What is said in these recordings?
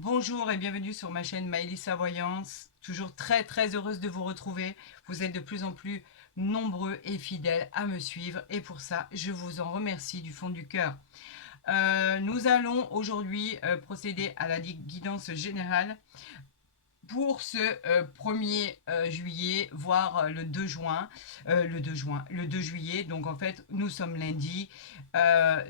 Bonjour et bienvenue sur ma chaîne Maëlissa Voyance. Toujours très heureuse de vous retrouver. Vous êtes de plus en plus nombreux et fidèles à me suivre et pour ça, je vous en remercie du fond du cœur. Nous allons aujourd'hui procéder à la guidance générale pour ce 1er juillet, voire le 2 juin, le 2 juillet, donc en fait nous sommes lundi.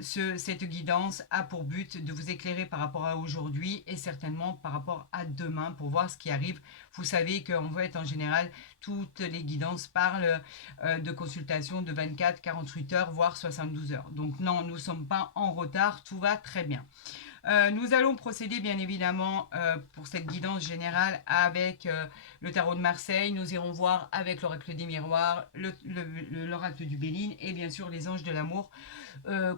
Cette guidance a pour but de vous éclairer par rapport à aujourd'hui et certainement par rapport à demain pour voir ce qui arrive. Vous savez qu'en fait en général toutes les guidances parlent de consultations de 24-48 heures voire 72 heures. Donc non, nous ne sommes pas en retard, tout va très bien. Nous allons procéder bien évidemment pour cette guidance générale avec le tarot de Marseille. Nous irons voir avec l'oracle des miroirs, l'oracle du Béline et bien sûr les anges de l'amour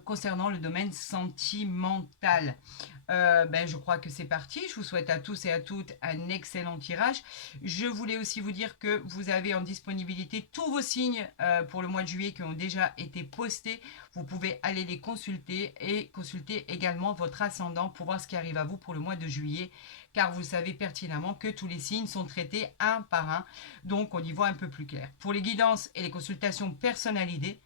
concernant le domaine sentimental. Je crois que c'est parti. Je vous souhaite à tous et à toutes un excellent tirage. Je voulais aussi vous dire que vous avez en disponibilité tous vos signes pour le mois de juillet qui ont déjà été postés. Vous pouvez aller les consulter et consulter également votre ascendant pour voir ce qui arrive à vous pour le mois de juillet, car vous savez pertinemment que tous les signes sont traités un par un, donc on y voit un peu plus clair. Pour les guidances et les consultations personnalisées,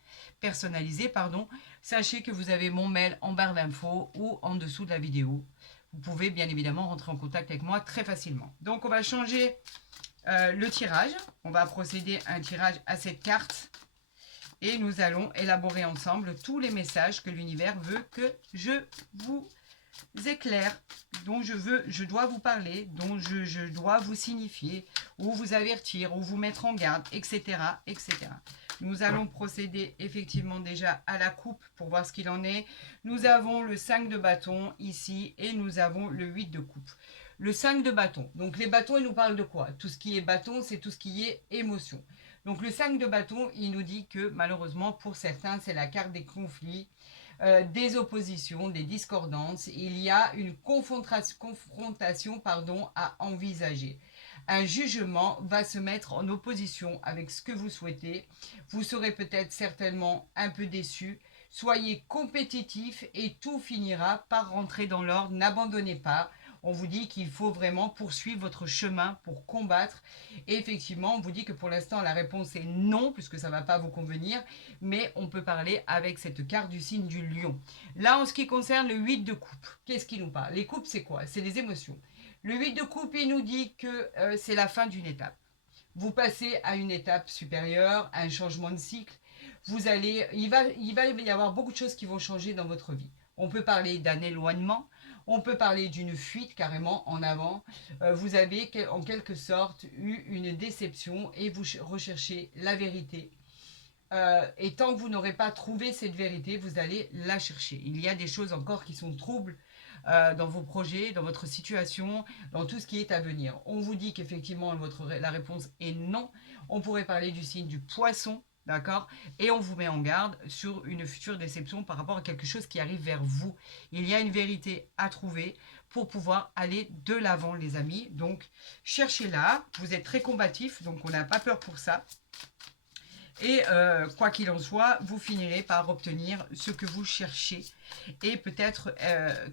sachez que vous avez mon mail en barre d'infos ou en dessous de la vidéo. Vous pouvez bien évidemment rentrer en contact avec moi très facilement. Donc on va changer le tirage. On va procéder à un tirage à cette carte et nous allons élaborer ensemble tous les messages que l'univers veut que je vous éclaire, dont je dois vous parler, dont je dois vous signifier, ou vous avertir, ou vous mettre en garde, etc., etc. Nous allons procéder effectivement déjà à la coupe pour voir ce qu'il en est. Nous avons le 5 de bâton ici et nous avons le 8 de coupe. Le 5 de bâton. Donc les bâtons, ils nous parlent de quoi? Tout ce qui est bâton, c'est tout ce qui est émotion. Donc le 5 de bâton, il nous dit que malheureusement pour certains, c'est la carte des conflits, des oppositions, des discordances. Il y a une confrontation à envisager. Un jugement va se mettre en opposition avec ce que vous souhaitez. Vous serez peut-être certainement un peu déçu. Soyez compétitif et tout finira par rentrer dans l'ordre. N'abandonnez pas. On vous dit qu'il faut vraiment poursuivre votre chemin pour combattre. Et effectivement, on vous dit que pour l'instant, la réponse est non, puisque ça ne va pas vous convenir. Mais on peut parler avec cette carte du signe du lion. Là, en ce qui concerne le 8 de coupe, qu'est-ce qui nous parle? Les coupes, c'est quoi? C'est les émotions. Le 8 de coupe, il nous dit que c'est la fin d'une étape. Vous passez à une étape supérieure, à un changement de cycle. Il va y avoir beaucoup de choses qui vont changer dans votre vie. On peut parler d'un éloignement, on peut parler d'une fuite carrément en avant. Vous avez en quelque sorte eu une déception et vous recherchez la vérité. Et tant que vous n'aurez pas trouvé cette vérité, vous allez la chercher. Il y a des choses encore qui sont troubles dans vos projets, dans votre situation, dans tout ce qui est à venir. On vous dit qu'effectivement, la réponse est non. On pourrait parler du signe du poisson, d'accord? Et on vous met en garde sur une future déception par rapport à quelque chose qui arrive vers vous. Il y a une vérité à trouver pour pouvoir aller de l'avant, les amis. Donc, cherchez-la. Vous êtes très combatif, donc on n'a pas peur pour ça. Et quoi qu'il en soit, vous finirez par obtenir ce que vous cherchez. Et peut-être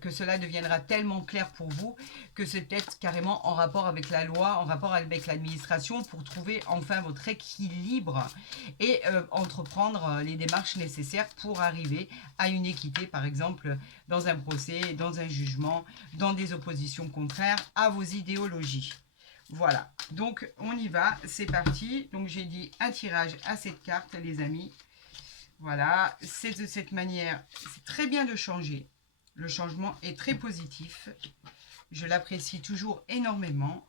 que cela deviendra tellement clair pour vous que c'est peut-être carrément en rapport avec la loi, en rapport avec l'administration pour trouver enfin votre équilibre et entreprendre les démarches nécessaires pour arriver à une équité, par exemple, dans un procès, dans un jugement, dans des oppositions contraires à vos idéologies. Voilà, donc on y va, c'est parti. Donc j'ai dit un tirage à cette carte, les amis. Voilà, c'est de cette manière, c'est très bien de changer. Le changement est très positif. Je l'apprécie toujours énormément.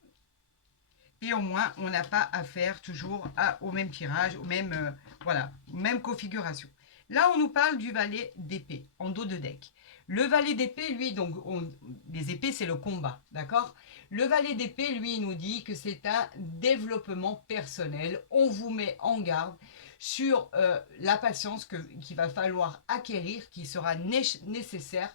Et au moins, on n'a pas à faire toujours au même tirage, même configuration. Là, on nous parle du valet d'épée, en dos de deck. Le valet d'épée, lui, donc, les épées, c'est le combat, d'accord? Le valet d'épée, lui, nous dit que c'est un développement personnel. On vous met en garde sur la patience qu'il va falloir acquérir, qui sera nécessaire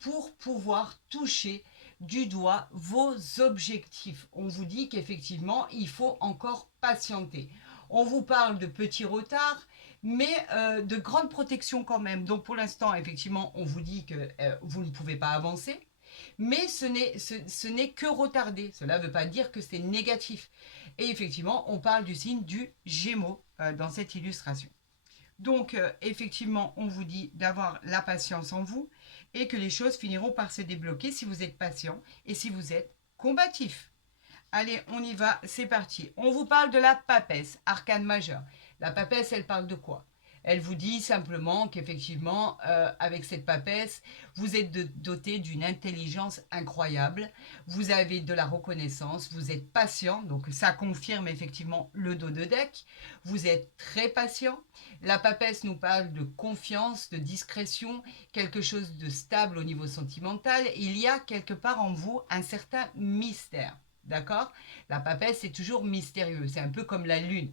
pour pouvoir toucher du doigt vos objectifs. On vous dit qu'effectivement, il faut encore patienter. On vous parle de petits retards, mais de grande protection quand même. Donc pour l'instant, effectivement, on vous dit que vous ne pouvez pas avancer. Mais ce n'est que retardé. Cela ne veut pas dire que c'est négatif. Et effectivement, on parle du signe du Gémeaux dans cette illustration. Donc, effectivement, on vous dit d'avoir la patience en vous et que les choses finiront par se débloquer si vous êtes patient et si vous êtes combatif. Allez, on y va, c'est parti. On vous parle de la papesse, arcane majeure. La papesse, elle parle de quoi? Elle vous dit simplement qu'effectivement, avec cette papesse, vous êtes doté d'une intelligence incroyable, vous avez de la reconnaissance, vous êtes patient, donc ça confirme effectivement le dos de deck, vous êtes très patient. La papesse nous parle de confiance, de discrétion, quelque chose de stable au niveau sentimental. Il y a quelque part en vous un certain mystère. D'accord? La papesse, c'est toujours mystérieux. C'est un peu comme la lune.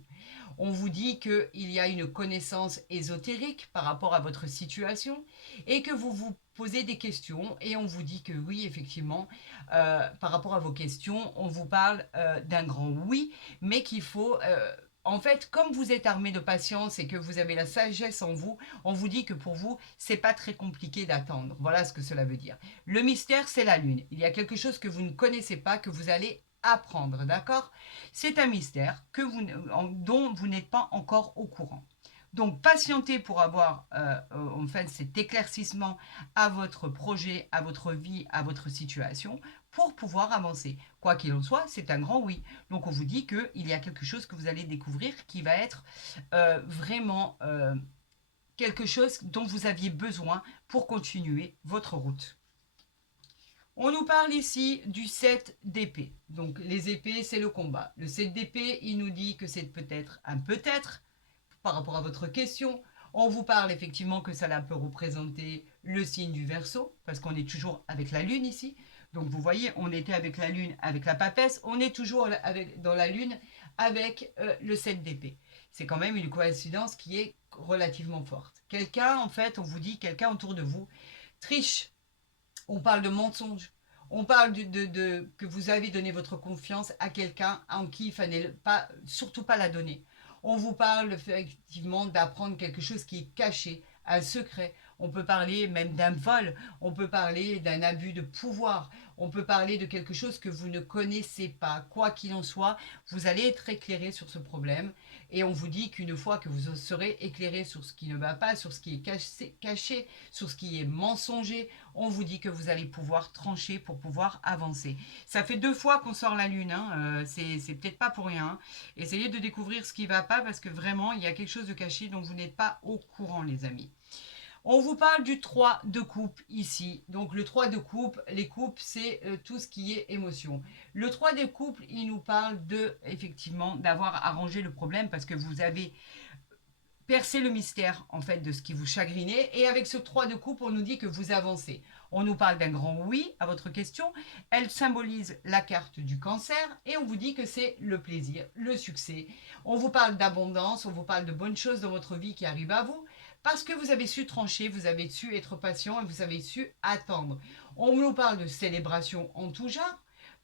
On vous dit qu'il y a une connaissance ésotérique par rapport à votre situation et que vous vous posez des questions et on vous dit que oui, effectivement, par rapport à vos questions, on vous parle d'un grand oui, mais qu'il faut... en fait, comme vous êtes armé de patience et que vous avez la sagesse en vous, on vous dit que pour vous, c'est pas très compliqué d'attendre. Voilà ce que cela veut dire. Le mystère, c'est la lune. Il y a quelque chose que vous ne connaissez pas, que vous allez apprendre, d'accord? C'est un mystère dont vous n'êtes pas encore au courant. Donc, patientez pour avoir en fait cet éclaircissement à votre projet, à votre vie, à votre situation, pour pouvoir avancer. Quoi qu'il en soit, c'est un grand oui. Donc, on vous dit qu'il y a quelque chose que vous allez découvrir qui va être vraiment quelque chose dont vous aviez besoin pour continuer votre route. On nous parle ici du 7 d'épée. Donc les épées, c'est le combat. Le 7 d'épée, il nous dit que c'est peut-être un peut-être par rapport à votre question. On vous parle effectivement que cela peut représenter le signe du Verseau, parce qu'on est toujours avec la lune ici. Donc vous voyez, on était avec la lune, avec la papesse, on est toujours dans la lune avec le 7 d'épée. C'est quand même une coïncidence qui est relativement forte. Quelqu'un, en fait, on vous dit, quelqu'un autour de vous triche. On parle de mensonge. On parle que vous avez donné votre confiance à quelqu'un en qui il ne fallait pas, surtout pas la donner. On vous parle effectivement d'apprendre quelque chose qui est caché, un secret. On peut parler même d'un vol, on peut parler d'un abus de pouvoir, on peut parler de quelque chose que vous ne connaissez pas. Quoi qu'il en soit, vous allez être éclairé sur ce problème et on vous dit qu'une fois que vous serez éclairé sur ce qui ne va pas, sur ce qui est caché, sur ce qui est mensonger, on vous dit que vous allez pouvoir trancher pour pouvoir avancer. Ça fait 2 fois qu'on sort la lune, hein. C'est peut-être pas pour rien. Essayez de découvrir ce qui ne va pas parce que vraiment, il y a quelque chose de caché dont vous n'êtes pas au courant, les amis. On vous parle du 3 de coupe ici. Donc le 3 de coupe, les coupes, c'est tout ce qui est émotion. Le 3 de coupe, il nous parle de, effectivement, d'avoir arrangé le problème parce que vous avez percé le mystère, en fait, de ce qui vous chagrinait. Et avec ce 3 de coupe, on nous dit que vous avancez. On nous parle d'un grand oui à votre question. Elle symbolise la carte du cancer et on vous dit que c'est le plaisir, le succès. On vous parle d'abondance, on vous parle de bonnes choses dans votre vie qui arrivent à vous. Parce que vous avez su trancher, vous avez su être patient et vous avez su attendre. On nous parle de célébration en tout genre.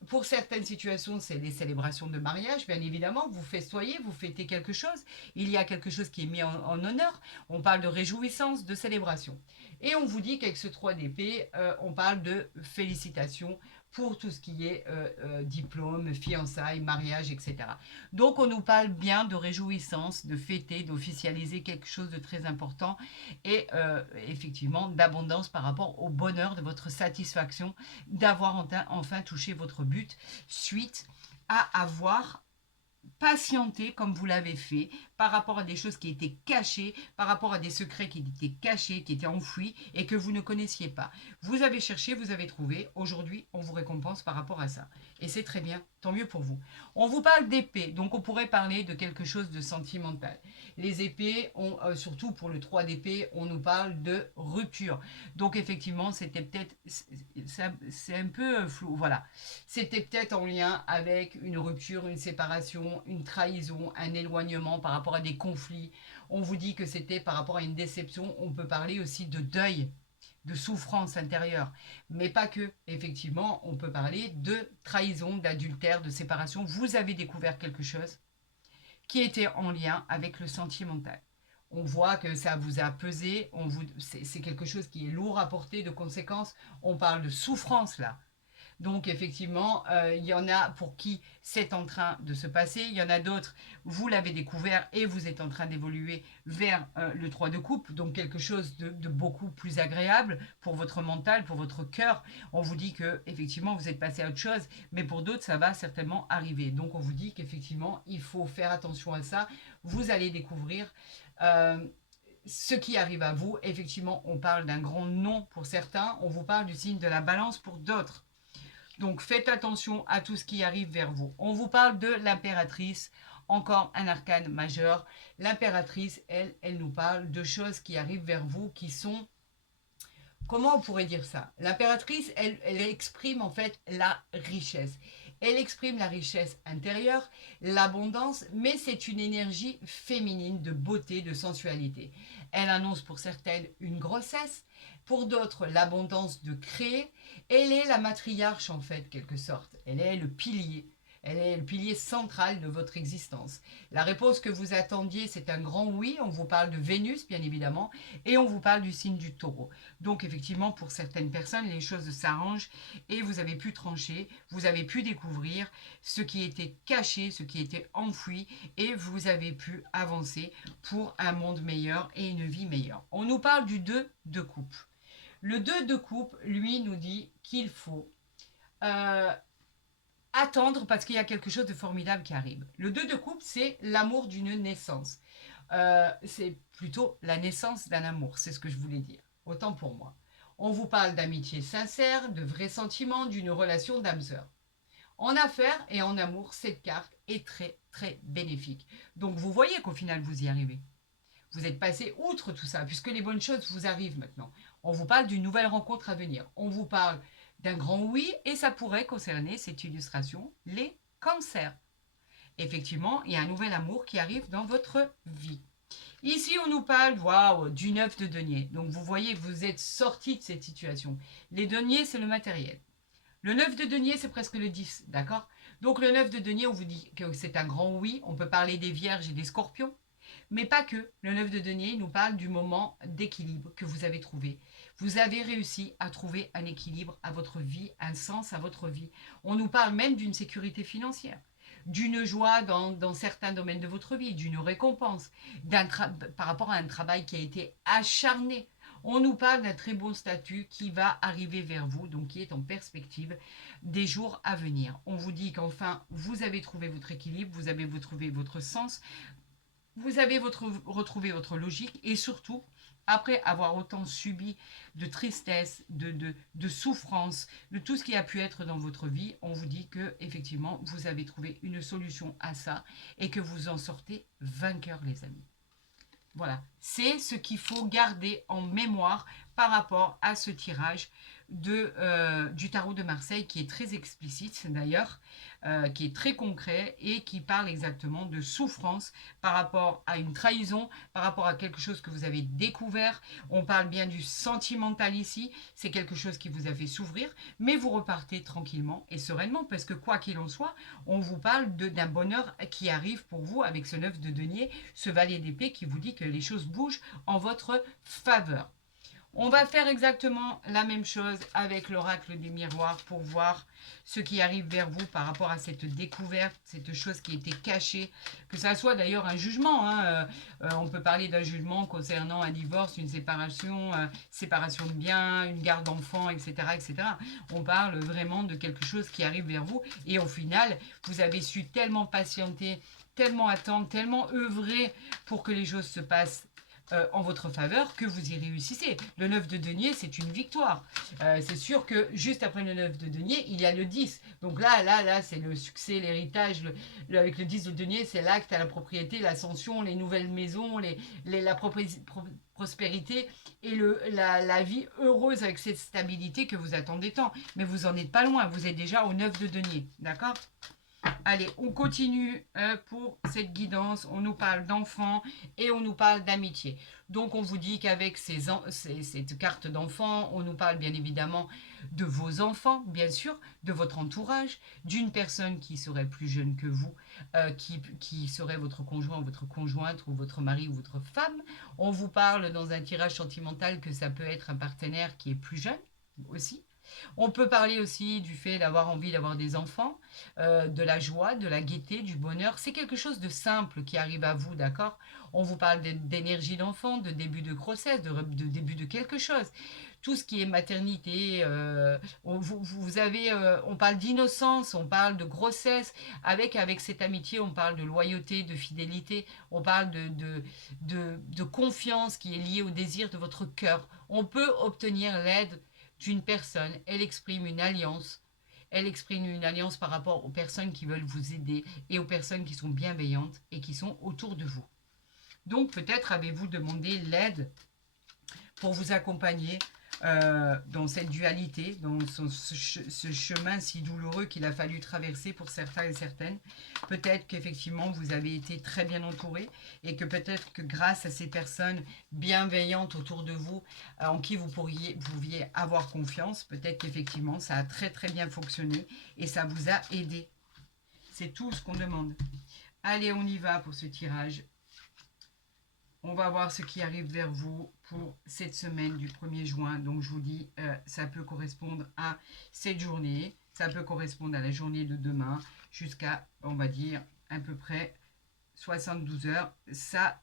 Pour certaines situations, c'est des célébrations de mariage, bien évidemment. Vous festoyez, vous fêtez quelque chose. Il y a quelque chose qui est mis en honneur. On parle de réjouissance, de célébration. Et on vous dit qu'avec ce 3 d'épée, on parle de félicitations pour tout ce qui est diplôme, fiançailles, mariage, etc. Donc on nous parle bien de réjouissance, de fêter, d'officialiser quelque chose de très important et effectivement d'abondance par rapport au bonheur de votre satisfaction d'avoir enfin touché votre but suite à avoir patienter comme vous l'avez fait par rapport à des choses qui étaient cachées, par rapport à des secrets qui étaient cachés, qui étaient enfouis et que vous ne connaissiez pas. Vous avez cherché, vous avez trouvé. Aujourd'hui, on vous récompense par rapport à ça. Et c'est très bien, tant mieux pour vous. On vous parle d'épée, donc on pourrait parler de quelque chose de sentimental. Les épées, surtout pour le 3 d'épée, on nous parle de rupture. Donc effectivement, c'était peut-être, c'est un peu flou, voilà. C'était peut-être en lien avec une rupture, une séparation, une trahison, un éloignement par rapport à des conflits. On vous dit que c'était par rapport à une déception. On peut parler aussi de deuil, de souffrance intérieure. Mais pas que. Effectivement, on peut parler de trahison, d'adultère, de séparation. Vous avez découvert quelque chose qui était en lien avec le sentimental. On voit que ça vous a pesé, c'est quelque chose qui est lourd à porter de conséquences. On parle de souffrance là. Donc effectivement, il y en a pour qui c'est en train de se passer. Il y en a d'autres, vous l'avez découvert et vous êtes en train d'évoluer vers le 3 de coupe. Donc quelque chose de beaucoup plus agréable pour votre mental, pour votre cœur. On vous dit que effectivement vous êtes passé à autre chose, mais pour d'autres ça va certainement arriver. Donc on vous dit qu'effectivement il faut faire attention à ça. Vous allez découvrir ce qui arrive à vous. Effectivement, on parle d'un grand non pour certains. On vous parle du signe de la balance pour d'autres. Donc faites attention à tout ce qui arrive vers vous. On vous parle de l'impératrice, encore un arcane majeur. L'impératrice, elle nous parle de choses qui arrivent vers vous qui sont... Comment on pourrait dire ça? L'impératrice, elle exprime en fait la richesse. Elle exprime la richesse intérieure, l'abondance, mais c'est une énergie féminine de beauté, de sensualité. Elle annonce pour certaines une grossesse, pour d'autres l'abondance de créer. Elle est la matriarche en fait, quelque sorte. Elle est le pilier. Elle est le pilier central de votre existence. La réponse que vous attendiez, c'est un grand oui. On vous parle de Vénus, bien évidemment, et on vous parle du signe du taureau. Donc, effectivement, pour certaines personnes, les choses s'arrangent et vous avez pu trancher, vous avez pu découvrir ce qui était caché, ce qui était enfoui, et vous avez pu avancer pour un monde meilleur et une vie meilleure. On nous parle du 2 de coupe. Le 2 de coupe, lui, nous dit qu'il faut... attendre parce qu'il y a quelque chose de formidable qui arrive. Le 2 de coupe, c'est l'amour d'une naissance. C'est plutôt la naissance d'un amour, c'est ce que je voulais dire. Autant pour moi. On vous parle d'amitié sincère, de vrais sentiments, d'une relation d'âme-sœur. En affaires et en amour, cette carte est très très bénéfique. Donc vous voyez qu'au final, vous y arrivez. Vous êtes passé outre tout ça, puisque les bonnes choses vous arrivent maintenant. On vous parle d'une nouvelle rencontre à venir. On vous parle d'un grand oui, et ça pourrait concerner cette illustration, les cancers. Effectivement, il y a un nouvel amour qui arrive dans votre vie. Ici, on nous parle du 9 de denier. Donc, vous voyez que vous êtes sorti de cette situation. Les deniers, c'est le matériel. Le 9 de denier, c'est presque le 10, d'accord? Donc, le 9 de denier, on vous dit que c'est un grand oui. On peut parler des vierges et des scorpions. Mais pas que. Le 9 de denier nous parle du moment d'équilibre que vous avez trouvé. Vous avez réussi à trouver un équilibre à votre vie, un sens à votre vie. On nous parle même d'une sécurité financière, d'une joie dans certains domaines de votre vie, d'une récompense, par rapport à un travail qui a été acharné. On nous parle d'un très bon statut qui va arriver vers vous, donc qui est en perspective des jours à venir. On vous dit qu'enfin, vous avez trouvé votre équilibre, vous avez trouvé votre sens, vous avez retrouvé votre logique et surtout, après avoir autant subi de tristesse, de souffrance, de tout ce qui a pu être dans votre vie, on vous dit que effectivement vous avez trouvé une solution à ça et que vous en sortez vainqueur, les amis. Voilà, c'est ce qu'il faut garder en mémoire par rapport à ce tirage du tarot de Marseille qui est très explicite d'ailleurs, qui est très concret et qui parle exactement de souffrance par rapport à une trahison, par rapport à quelque chose que vous avez découvert. On parle bien du sentimental ici, c'est quelque chose qui vous a fait s'ouvrir, mais vous repartez tranquillement et sereinement parce que quoi qu'il en soit, on vous parle d'un bonheur qui arrive pour vous avec ce 9 de denier, ce valet d'épée qui vous dit que les choses bougent en votre faveur. On va faire exactement la même chose avec l'oracle des miroirs pour voir ce qui arrive vers vous par rapport à cette découverte, cette chose qui était cachée, que ça soit d'ailleurs un jugement. On peut parler d'un jugement concernant un divorce, une séparation, séparation de biens, une garde d'enfants, etc., etc. On parle vraiment de quelque chose qui arrive vers vous et au final, vous avez su tellement patienter, tellement attendre, tellement œuvrer pour que les choses se passent en votre faveur que vous y réussissez. Le 9 de denier, c'est une victoire. C'est sûr que juste après le 9 de denier, il y a le 10. Donc là c'est le succès, l'héritage. Avec le 10 de denier, c'est l'acte à la propriété, l'ascension, les nouvelles maisons, la prospérité et la vie heureuse avec cette stabilité que vous attendez tant. Mais vous n'en êtes pas loin, vous êtes déjà au 9 de denier. D'accord ? Allez, on continue pour cette guidance. On nous parle d'enfants et on nous parle d'amitié. Donc, on vous dit qu'avec cette carte d'enfant, on nous parle bien évidemment de vos enfants, bien sûr, de votre entourage, d'une personne qui serait plus jeune que vous, qui serait votre conjoint ou votre conjointe ou votre mari ou votre femme. On vous parle dans un tirage sentimental que ça peut être un partenaire qui est plus jeune aussi. On peut parler aussi du fait d'avoir envie d'avoir des enfants, de la joie, de la gaieté, du bonheur. C'est quelque chose de simple qui arrive à vous, d'accord? On vous parle d'énergie d'enfant, de début de grossesse, de début de quelque chose. Tout ce qui est maternité, on parle d'innocence, on parle de grossesse. Avec cette amitié, on parle de loyauté, de fidélité, on parle de confiance qui est liée au désir de votre cœur. On peut obtenir l'aide d'une personne, elle exprime une alliance. Elle exprime une alliance par rapport aux personnes qui veulent vous aider et aux personnes qui sont bienveillantes et qui sont autour de vous. Donc peut-être avez-vous demandé l'aide pour vous accompagner dans cette dualité, dans ce chemin si douloureux qu'il a fallu traverser pour certains et certaines. Peut-être qu'effectivement vous avez été très bien entouré et que peut-être que grâce à ces personnes bienveillantes autour de vous, en qui vous pouviez avoir confiance, peut-être qu'effectivement ça a très très bien fonctionné et ça vous a aidé. C'est tout ce qu'on demande. Allez, on y va pour ce tirage. On va voir ce qui arrive vers vous pour cette semaine du 1er juin. Donc, je vous dis, ça peut correspondre à cette journée. Ça peut correspondre à la journée de demain jusqu'à, on va dire, à peu près 72 heures. Ça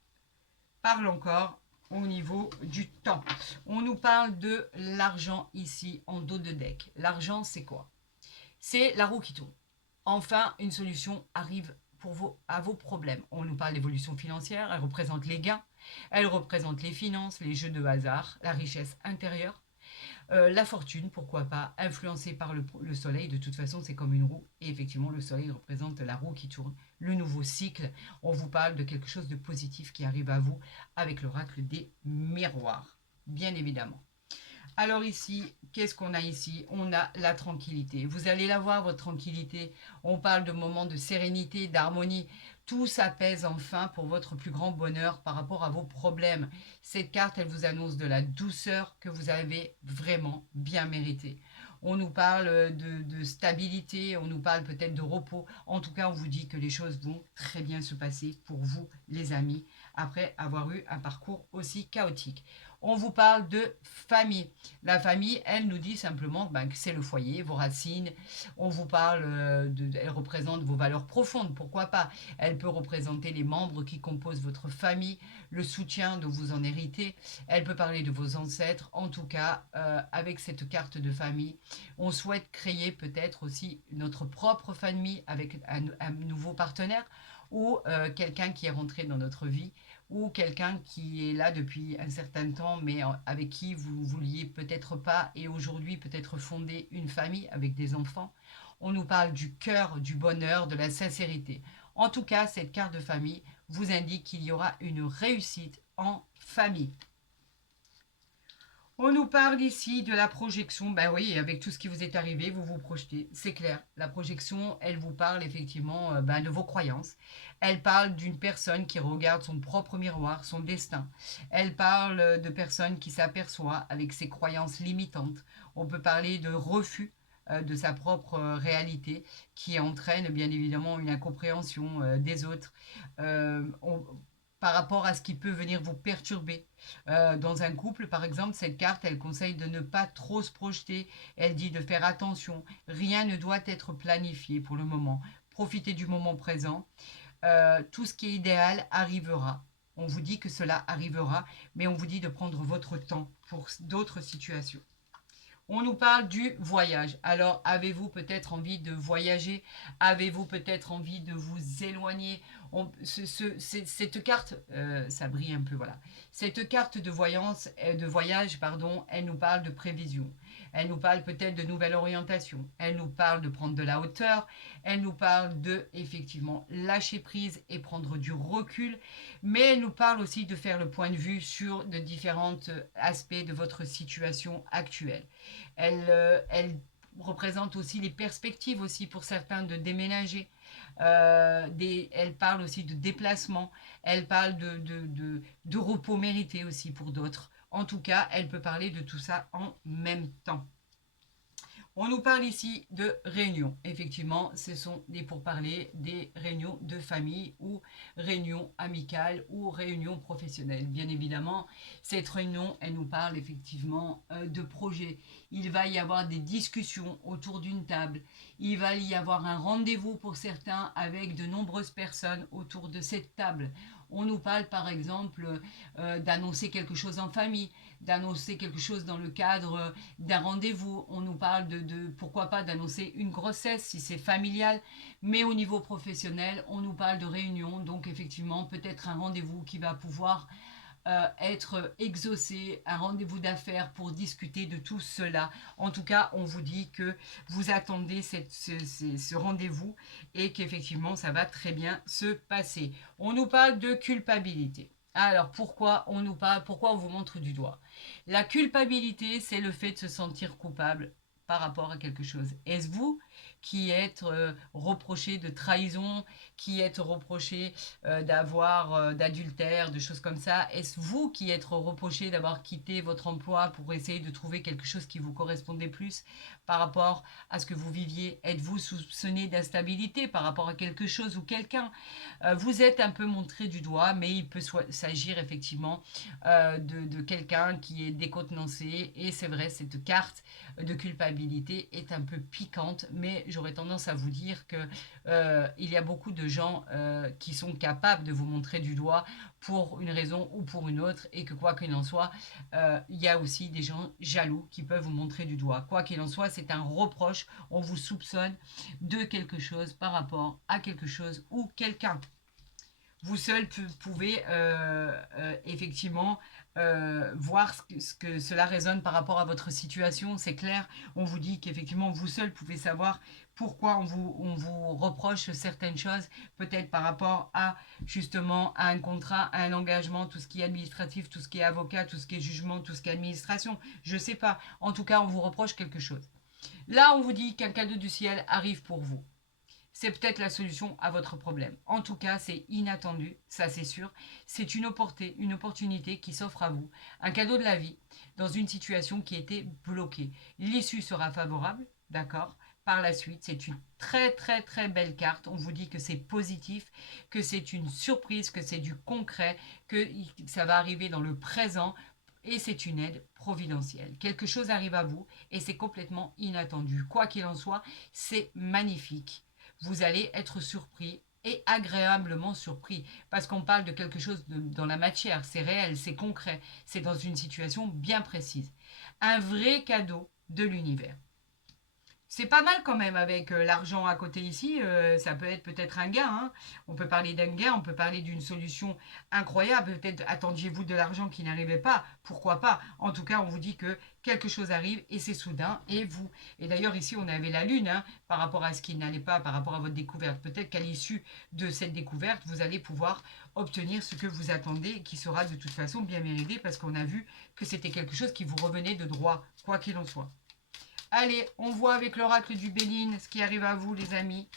parle encore au niveau du temps. On nous parle de l'argent ici en dos de deck. L'argent, c'est quoi? C'est la roue qui tourne. Enfin, une solution arrive à vos problèmes. On nous parle d'évolution financière, elle représente les gains, elle représente les finances, les jeux de hasard, la richesse intérieure, la fortune, pourquoi pas, influencée par le soleil. De toute façon, c'est comme une roue. Et effectivement, le soleil représente la roue qui tourne, le nouveau cycle. On vous parle de quelque chose de positif qui arrive à vous avec l'oracle des miroirs, bien évidemment. Alors ici, qu'est-ce qu'on a ici? On a la tranquillité. Vous allez la voir, votre tranquillité. On parle de moments de sérénité, d'harmonie. Tout s'apaise enfin pour votre plus grand bonheur par rapport à vos problèmes. Cette carte, elle vous annonce de la douceur que vous avez vraiment bien méritée. On nous parle de stabilité, on nous parle peut-être de repos. En tout cas, on vous dit que les choses vont très bien se passer pour vous, les amis, après avoir eu un parcours aussi chaotique. On vous parle de famille. La famille, elle nous dit simplement que c'est le foyer, vos racines. On vous parle, elle représente vos valeurs profondes, pourquoi pas. Elle peut représenter les membres qui composent votre famille, le soutien dont vous en héritez. Elle peut parler de vos ancêtres. En tout cas, avec cette carte de famille, on souhaite créer peut-être aussi notre propre famille avec un nouveau partenaire ou quelqu'un qui est rentré dans notre vie ou quelqu'un qui est là depuis un certain temps, mais avec qui vous ne vouliez peut-être pas, et aujourd'hui peut-être fonder une famille avec des enfants. On nous parle du cœur, du bonheur, de la sincérité. En tout cas, cette carte de famille vous indique qu'il y aura une réussite en famille. On nous parle ici de la projection. Ben oui, avec tout ce qui vous est arrivé, vous vous projetez. C'est clair. La projection, elle vous parle effectivement de vos croyances. Elle parle d'une personne qui regarde son propre miroir, son destin. Elle parle de personnes qui s'aperçoit avec ses croyances limitantes. On peut parler de refus de sa propre réalité qui entraîne bien évidemment une incompréhension des autres. Par rapport à ce qui peut venir vous perturber. Dans un couple, par exemple, cette carte, elle conseille de ne pas trop se projeter. Elle dit de faire attention. Rien ne doit être planifié pour le moment. Profitez du moment présent. Tout ce qui est idéal arrivera. On vous dit que cela arrivera, mais on vous dit de prendre votre temps pour d'autres situations. On nous parle du voyage. Alors, avez-vous peut-être envie de voyager? Avez-vous peut-être envie de vous éloigner? Cette carte, ça brille un peu, voilà. Cette carte de voyage, elle nous parle de prévision. Elle nous parle peut-être de nouvelles orientations. Elle nous parle de prendre de la hauteur. Elle nous parle de, effectivement, lâcher prise et prendre du recul. Mais elle nous parle aussi de faire le point de vue sur de différents aspects de votre situation actuelle. Elle représente aussi les perspectives aussi pour certains de déménager. Elle parle aussi de déplacement, elle parle de repos mérité aussi pour d'autres. En tout cas, elle peut parler de tout ça en même temps. On nous parle ici de réunions. Effectivement, ce sont des pourparlers, des réunions de famille ou réunions amicales ou réunions professionnelles. Bien évidemment, cette réunion, elle nous parle effectivement de projets. Il va y avoir des discussions autour d'une table. Il va y avoir un rendez-vous pour certains avec de nombreuses personnes autour de cette table. On nous parle par exemple d'annoncer quelque chose en famille, d'annoncer quelque chose dans le cadre d'un rendez-vous. On nous parle pourquoi pas d'annoncer une grossesse si c'est familial, mais au niveau professionnel, on nous parle de réunion, donc effectivement peut-être un rendez-vous qui va pouvoir être exaucé, un rendez-vous d'affaires pour discuter de tout cela. En tout cas, on vous dit que vous attendez ce rendez-vous et qu'effectivement, ça va très bien se passer. On nous parle de culpabilité. Alors, pourquoi on vous montre du doigt? La culpabilité, c'est le fait de se sentir coupable par rapport à quelque chose. Est-ce vous qui êtes reproché de trahison, qui êtes reproché d'adultère, de choses comme ça? Est-ce vous qui êtes reproché d'avoir quitté votre emploi pour essayer de trouver quelque chose qui vous correspondait plus par rapport à ce que vous viviez? Êtes-vous soupçonné d'instabilité par rapport à quelque chose ou quelqu'un? Vous êtes un peu montré du doigt, mais il peut s'agir effectivement de quelqu'un qui est décontenancé. Et c'est vrai, cette carte de culpabilité est un peu piquante, mais j'aurais tendance à vous dire que il y a beaucoup de gens qui sont capables de vous montrer du doigt pour une raison ou pour une autre, et que quoi qu'il en soit, il y a aussi des gens jaloux qui peuvent vous montrer du doigt. Quoi qu'il en soit, c'est un reproche, on vous soupçonne de quelque chose par rapport à quelque chose ou quelqu'un. Vous seul pouvez effectivement voir ce que cela résonne par rapport à votre situation, c'est clair. On vous dit qu'effectivement, vous seul pouvez savoir pourquoi on vous reproche certaines choses, peut-être par rapport à justement à un contrat, à un engagement, tout ce qui est administratif, tout ce qui est avocat, tout ce qui est jugement, tout ce qui est administration. Je ne sais pas. En tout cas, on vous reproche quelque chose. Là, on vous dit qu'un cadeau du ciel arrive pour vous. C'est peut-être la solution à votre problème. En tout cas, c'est inattendu, ça c'est sûr. C'est une opportunité qui s'offre à vous, un cadeau de la vie, dans une situation qui était bloquée. L'issue sera favorable, d'accord? Par la suite, c'est une très très très belle carte. On vous dit que c'est positif, que c'est une surprise, que c'est du concret, que ça va arriver dans le présent. Et c'est une aide providentielle. Quelque chose arrive à vous et c'est complètement inattendu. Quoi qu'il en soit, c'est magnifique. Vous allez être surpris et agréablement surpris parce qu'on parle de quelque chose dans la matière, c'est réel, c'est concret, c'est dans une situation bien précise. Un vrai cadeau de l'univers. C'est pas mal quand même avec l'argent à côté ici. Ça peut être peut-être un gain. Hein. On peut parler d'un gain, on peut parler d'une solution incroyable. Peut-être attendiez-vous de l'argent qui n'arrivait pas. Pourquoi pas? En tout cas, on vous dit que quelque chose arrive et c'est soudain. Et d'ailleurs ici, on avait la lune hein, par rapport à ce qui n'allait pas, par rapport à votre découverte. Peut-être qu'à l'issue de cette découverte, vous allez pouvoir obtenir ce que vous attendez, qui sera de toute façon bien mérité parce qu'on a vu que c'était quelque chose qui vous revenait de droit, quoi qu'il en soit. Allez, on voit avec l'oracle du Béline ce qui arrive à vous, les amis.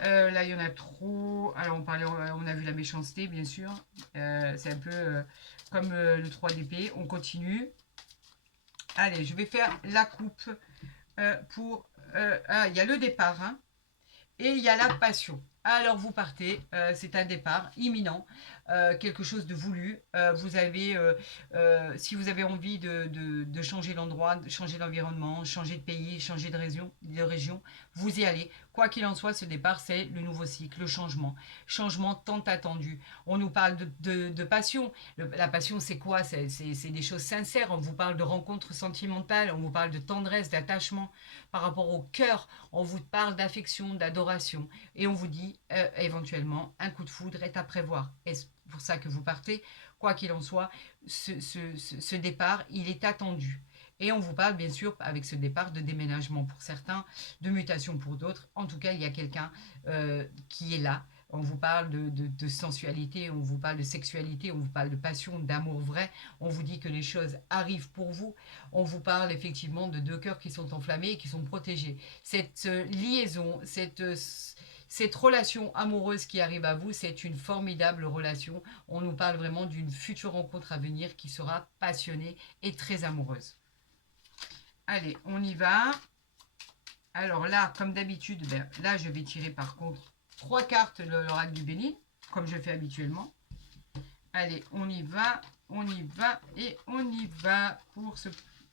Là, il y en a trop. Alors, on a vu la méchanceté, bien sûr. C'est un peu comme le 3 d'épée. On continue. Allez, je vais faire la coupe pour... il y a le départ, hein, et il y a la passion. Alors, vous partez. C'est un départ imminent. Quelque chose de voulu. Si vous avez envie de changer l'endroit, de changer l'environnement, changer de pays, changer de région, vous y allez. Quoi qu'il en soit, ce départ, c'est le nouveau cycle, le changement. Changement tant attendu. On nous parle de passion. La passion, c'est quoi? C'est des choses sincères. On vous parle de rencontres sentimentales, on vous parle de tendresse, d'attachement par rapport au cœur. On vous parle d'affection, d'adoration. Et on vous dit, éventuellement, un coup de foudre est à prévoir. Est-ce pour ça que vous partez? Quoi qu'il en soit, ce départ, il est attendu. Et on vous parle bien sûr avec ce départ de déménagement pour certains, de mutation pour d'autres. En tout cas, il y a quelqu'un qui est là On vous parle de sensualité, on vous parle de sexualité, on vous parle de passion, d'amour vrai. On vous dit que les choses arrivent pour vous. On vous parle effectivement de deux cœurs qui sont enflammés et qui sont protégés. Cette liaison, cette relation amoureuse qui arrive à vous, c'est une formidable relation. On nous parle vraiment d'une future rencontre à venir qui sera passionnée et très amoureuse. Allez, on y va. Alors là, comme d'habitude, ben, là, je vais tirer par contre 3 cartes de l'oracle du Bénin, comme je fais habituellement. Allez, on y va et on y va pour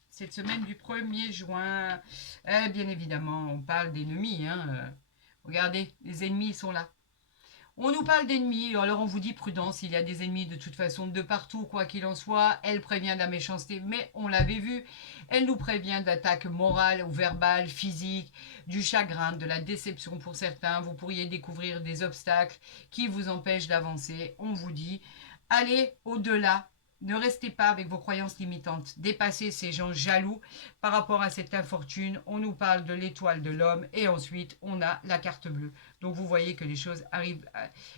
cette semaine du 1er juin. Bien évidemment, on parle d'ennemis. Hein. Regardez, les ennemis sont là. On nous parle d'ennemis, alors on vous dit prudence, il y a des ennemis de toute façon de partout, quoi qu'il en soit. Elle prévient de la méchanceté, mais on l'avait vu. Elle nous prévient d'attaques morales ou verbales, physiques, du chagrin, de la déception pour certains. Vous pourriez découvrir des obstacles qui vous empêchent d'avancer. On vous dit, allez au-delà. Ne restez pas avec vos croyances limitantes. Dépassez ces gens jaloux par rapport à cette infortune. On nous parle de l'étoile de l'homme et ensuite on a la carte bleue. Donc vous voyez que les choses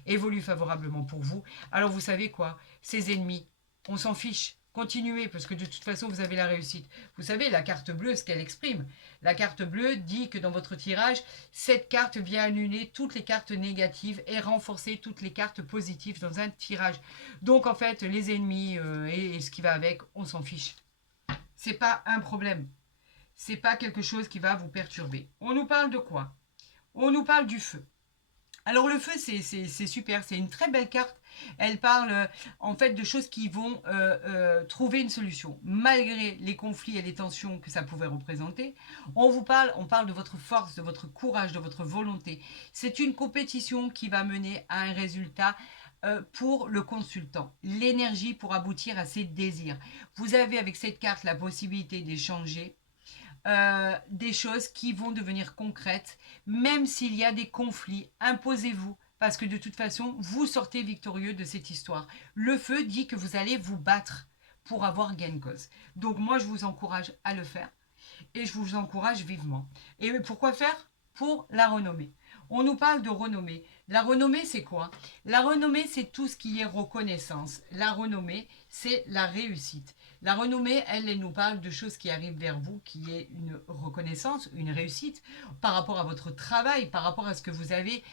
évoluent favorablement pour vous. Alors vous savez quoi? Ces ennemis, on s'en fiche. Continuez parce que de toute façon vous avez la réussite. Vous savez, la carte bleue, ce qu'elle exprime. La carte bleue dit que dans votre tirage, cette carte vient annuler toutes les cartes négatives et renforcer toutes les cartes positives dans un tirage. Donc en fait, les ennemis et ce qui va avec, on s'en fiche. C'est pas un problème. C'est pas quelque chose qui va vous perturber. On nous parle de quoi? On nous parle du feu. Alors le feu, c'est super, c'est une très belle carte. Elle parle en fait de choses qui vont trouver une solution. Malgré les conflits et les tensions que ça pouvait représenter, on parle de votre force, de votre courage, de votre volonté. C'est une compétition qui va mener à un résultat pour le consultant. L'énergie pour aboutir à ses désirs. Vous avez avec cette carte la possibilité d'échanger des choses qui vont devenir concrètes, même s'il y a des conflits. Imposez-vous, parce que de toute façon, vous sortez victorieux de cette histoire. Le feu dit que vous allez vous battre pour avoir gain de cause. Donc moi, je vous encourage à le faire et je vous encourage vivement. Et pourquoi faire? Pour la renommée. On nous parle de renommée. La renommée, c'est quoi? La renommée, c'est tout ce qui est reconnaissance. La renommée, c'est la réussite. La renommée, elle nous parle de choses qui arrivent vers vous, qui est une reconnaissance, une réussite par rapport à votre travail, par rapport à ce que vous avez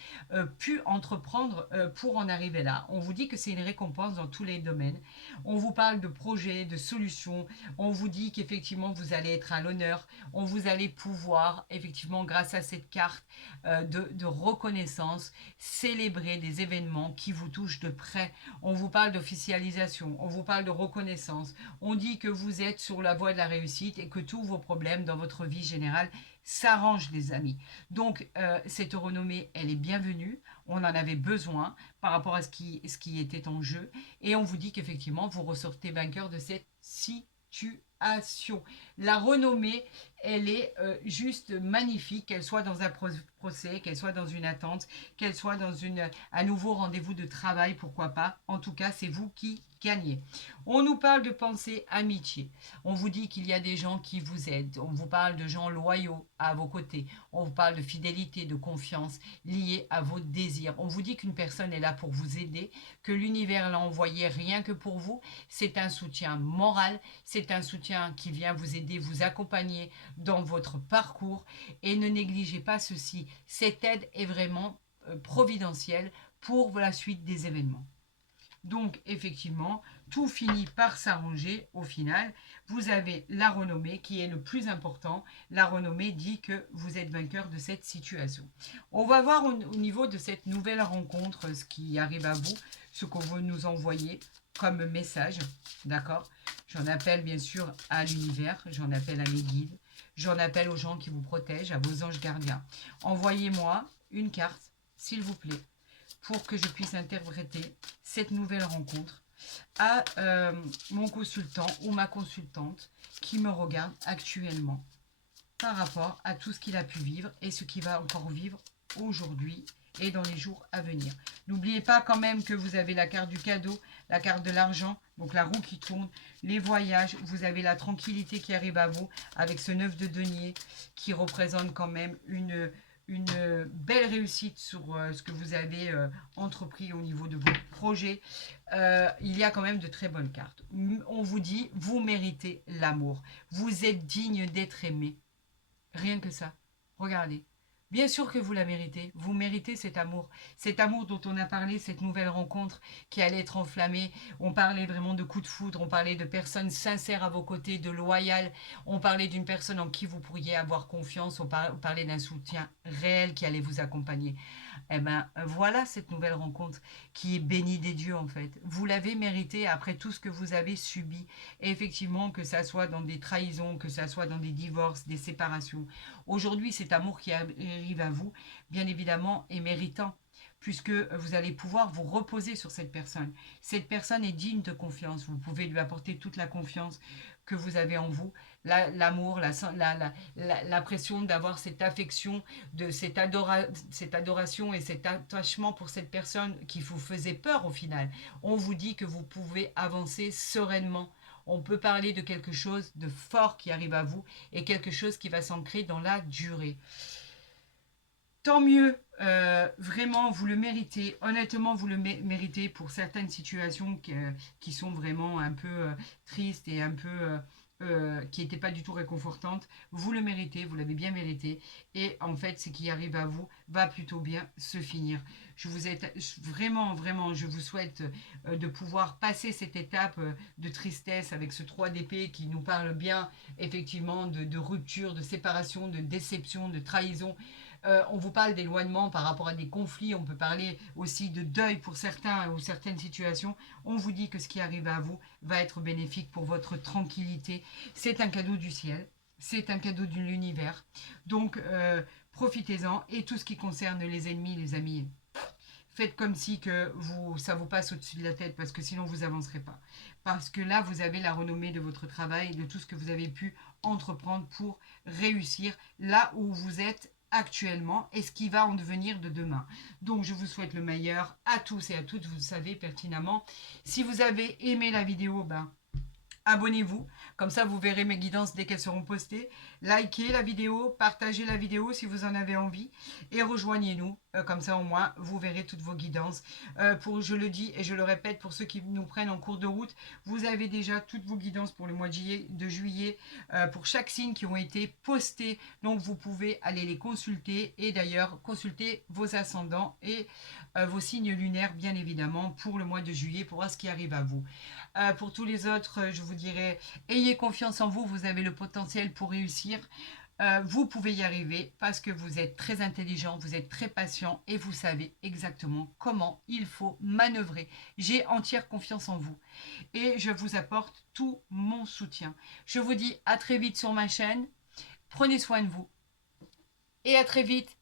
pu entreprendre pour en arriver là. On vous dit que c'est une récompense dans tous les domaines. On vous parle de projets, de solutions. On vous dit qu'effectivement, vous allez être à l'honneur. Vous allez pouvoir, effectivement, grâce à cette carte de reconnaissance, célébrer des événements qui vous touchent de près. On vous parle d'officialisation, on vous parle de reconnaissance. On dit que vous êtes sur la voie de la réussite et que tous vos problèmes dans votre vie générale s'arrangent, les amis. Donc, cette renommée, elle est bienvenue. On en avait besoin par rapport à ce qui était en jeu. Et on vous dit qu'effectivement, vous ressortez vainqueur de cette situation. La renommée, elle est juste magnifique, qu'elle soit dans un procès, qu'elle soit dans une attente, qu'elle soit dans un nouveau rendez-vous de travail, pourquoi pas. En tout cas, c'est vous qui gagnez. On nous parle de pensée amitié. On vous dit qu'il y a des gens qui vous aident. On vous parle de gens loyaux à vos côtés. On vous parle de fidélité, de confiance liée à vos désirs. On vous dit qu'une personne est là pour vous aider, que l'univers l'a envoyé rien que pour vous. C'est un soutien moral, c'est un soutien qui vient vous aider, vous accompagner dans votre parcours et ne négligez pas ceci. Cette aide est vraiment providentielle pour la suite des événements. Donc, effectivement, tout finit par s'arranger au final. Vous avez la renommée qui est le plus important. La renommée dit que vous êtes vainqueur de cette situation. On va voir au niveau de cette nouvelle rencontre ce qui arrive à vous, ce qu'on veut nous envoyer comme message. D'accord? J'en appelle bien sûr à l'univers, j'en appelle à mes guides, j'en appelle aux gens qui vous protègent, à vos anges gardiens. Envoyez-moi une carte, s'il vous plaît, pour que je puisse interpréter cette nouvelle rencontre à mon consultant ou ma consultante qui me regarde actuellement par rapport à tout ce qu'il a pu vivre et ce qu'il va encore vivre aujourd'hui et dans les jours à venir. N'oubliez pas quand même que vous avez la carte du cadeau, la carte de l'argent, donc la roue qui tourne, les voyages, vous avez la tranquillité qui arrive à vous avec ce 9 de denier qui représente quand même une belle réussite sur ce que vous avez entrepris au niveau de vos projets. Il y a quand même de très bonnes cartes. On vous dit, vous méritez l'amour. Vous êtes digne d'être aimé. Rien que ça. Regardez. Bien sûr que vous la méritez. Vous méritez cet amour. Cet amour dont on a parlé, cette nouvelle rencontre qui allait être enflammée. On parlait vraiment de coups de foudre. On parlait de personnes sincères à vos côtés, de loyales. On parlait d'une personne en qui vous pourriez avoir confiance. On parlait d'un soutien réel qui allait vous accompagner. Eh bien, voilà cette nouvelle rencontre qui est bénie des dieux, en fait. Vous l'avez méritée après tout ce que vous avez subi. Et effectivement, que ça soit dans des trahisons, que ça soit dans des divorces, des séparations. Aujourd'hui, cet amour qui arrive à vous, bien évidemment, est méritant, puisque vous allez pouvoir vous reposer sur cette personne. Cette personne est digne de confiance. Vous pouvez lui apporter toute la confiance que vous avez en vous, l'amour, l'impression d'avoir cette affection, de cette adoration et cet attachement pour cette personne qui vous faisait peur au final. On vous dit que vous pouvez avancer sereinement. On peut parler de quelque chose de fort qui arrive à vous et quelque chose qui va s'ancrer dans la durée. Tant mieux, vraiment, vous le méritez. Honnêtement, vous le méritez pour certaines situations qui sont vraiment un peu tristes et un peu qui n'étaient pas du tout réconfortantes. Vous le méritez, vous l'avez bien mérité. Et en fait, ce qui arrive à vous va plutôt bien se finir. Vraiment, je vous souhaite de pouvoir passer cette étape de tristesse avec ce 3 d'épée qui nous parle bien, effectivement, de rupture, de séparation, de déception, de trahison. On vous parle d'éloignement par rapport à des conflits, on peut parler aussi de deuil pour certains ou certaines situations. On vous dit que ce qui arrive à vous va être bénéfique pour votre tranquillité. C'est un cadeau du ciel, c'est un cadeau de l'univers. Donc profitez-en et tout ce qui concerne les ennemis, les amis, faites comme si que ça vous passe au-dessus de la tête parce que sinon vous avancerez pas. Parce que là, vous avez la renommée de votre travail, de tout ce que vous avez pu entreprendre pour réussir là où vous êtes actuellement et ce qui va en devenir de demain. Donc je vous souhaite le meilleur à tous et à toutes, vous le savez pertinemment. Si vous avez aimé la vidéo, abonnez-vous, comme ça vous verrez mes guidances dès qu'elles seront postées. Likez la vidéo, partagez la vidéo si vous en avez envie et rejoignez-nous, comme ça au moins vous verrez toutes vos guidances. Je le dis et je le répète pour ceux qui nous prennent en cours de route, vous avez déjà toutes vos guidances pour le mois de juillet pour chaque signe qui ont été postées, donc vous pouvez aller les consulter et d'ailleurs consulter vos ascendants et vos signes lunaires bien évidemment pour le mois de juillet pour voir ce qui arrive à vous. Pour tous les autres, je vous dirais, ayez confiance en vous, vous avez le potentiel pour réussir. Vous pouvez y arriver parce que vous êtes très intelligent, vous êtes très patient et vous savez exactement comment il faut manœuvrer. J'ai entière confiance en vous et je vous apporte tout mon soutien. Je vous dis à très vite sur ma chaîne. Prenez soin de vous et à très vite